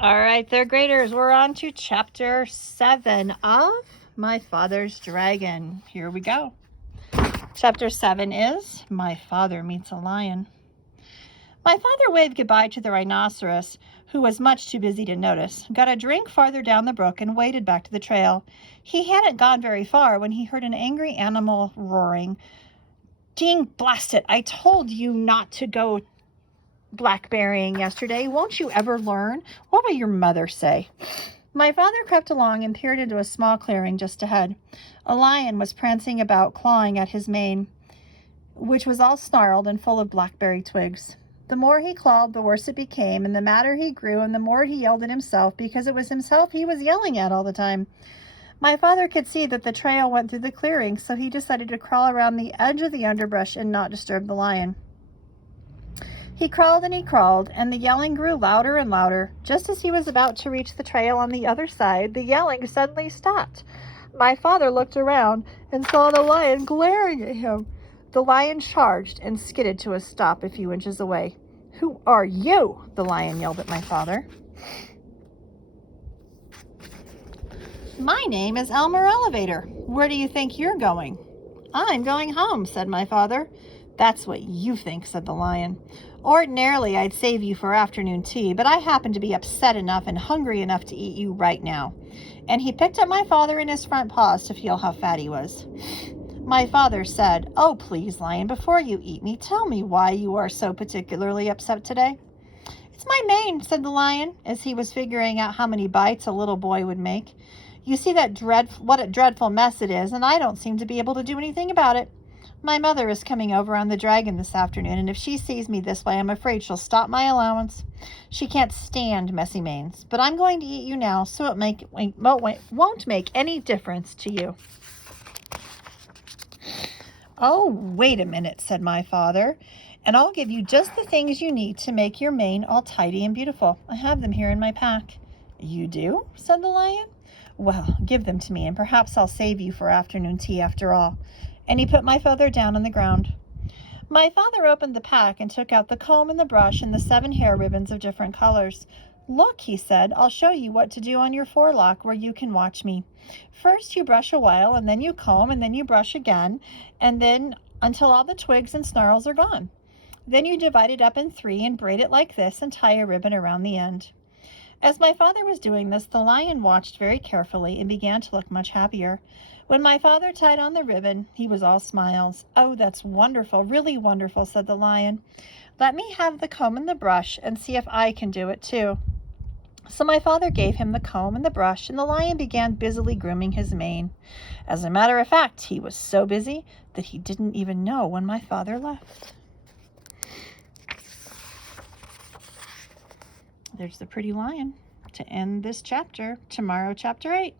All right, third graders, we're on to chapter 7 of My Father's Dragon. Here we go. Chapter 7 is My Father Meets a Lion. My father waved goodbye to the rhinoceros, who was much too busy to notice, got a drink farther down the brook, and waded back to the trail. He hadn't gone very far when he heard an angry animal roaring. "Ding blast it, I told you not to go blackberrying yesterday. Won't you ever learn? What will your mother say?" My father crept along and peered into a small clearing just ahead. A lion was prancing about, clawing at his mane, which was all snarled and full of blackberry twigs. The more he clawed, the worse it became, and the madder he grew, and the more he yelled at himself, because it was himself he was yelling at all the time. My father could see that the trail went through the clearing, so he decided to crawl around the edge of the underbrush and not disturb the lion. He crawled, and the yelling grew louder and louder. Just as he was about to reach the trail on the other side, the yelling suddenly stopped. My father looked around and saw the lion glaring at him. The lion charged and skidded to a stop a few inches away. "Who are you?" the lion yelled at my father. "My name is Elmer Elevator. Where do you think you're going?" "I'm going home," said my father. "That's what you think," said the lion. "Ordinarily, I'd save you for afternoon tea, but I happen to be upset enough and hungry enough to eat you right now." And he picked up my father in his front paws to feel how fat he was. My father said, "Oh, please, lion, before you eat me, tell me why you are so particularly upset today." "It's my mane," said the lion, as he was figuring out how many bites a little boy would make. "You see what a dreadful mess it is, and I don't seem to be able to do anything about it. My mother is coming over on the dragon this afternoon, and if she sees me this way, I'm afraid she'll stop my allowance. She can't stand messy manes, but I'm going to eat you now, so it won't make any difference to you." "Oh, wait a minute," said my father, "and I'll give you just the things you need to make your mane all tidy and beautiful. I have them here in my pack." "You do?" said the lion. "Well, give them to me, and perhaps I'll save you for afternoon tea after all." And he put my father down on the ground. My father opened the pack and took out the comb and the brush and the 7 hair ribbons of different colors. "Look," he said, "I'll show you what to do on your forelock where you can watch me. First you brush a while, and then you comb, and then you brush again, and then until all the twigs and snarls are gone. Then you divide it up in 3 and braid it like this and tie a ribbon around the end." As my father was doing this, the lion watched very carefully and began to look much happier. When my father tied on the ribbon, he was all smiles. "Oh, that's wonderful, really wonderful," said the lion. "Let me have the comb and the brush and see if I can do it too." So my father gave him the comb and the brush, and the lion began busily grooming his mane. As a matter of fact, he was so busy that he didn't even know when my father left. There's the pretty lion to end this chapter. Tomorrow, chapter 8.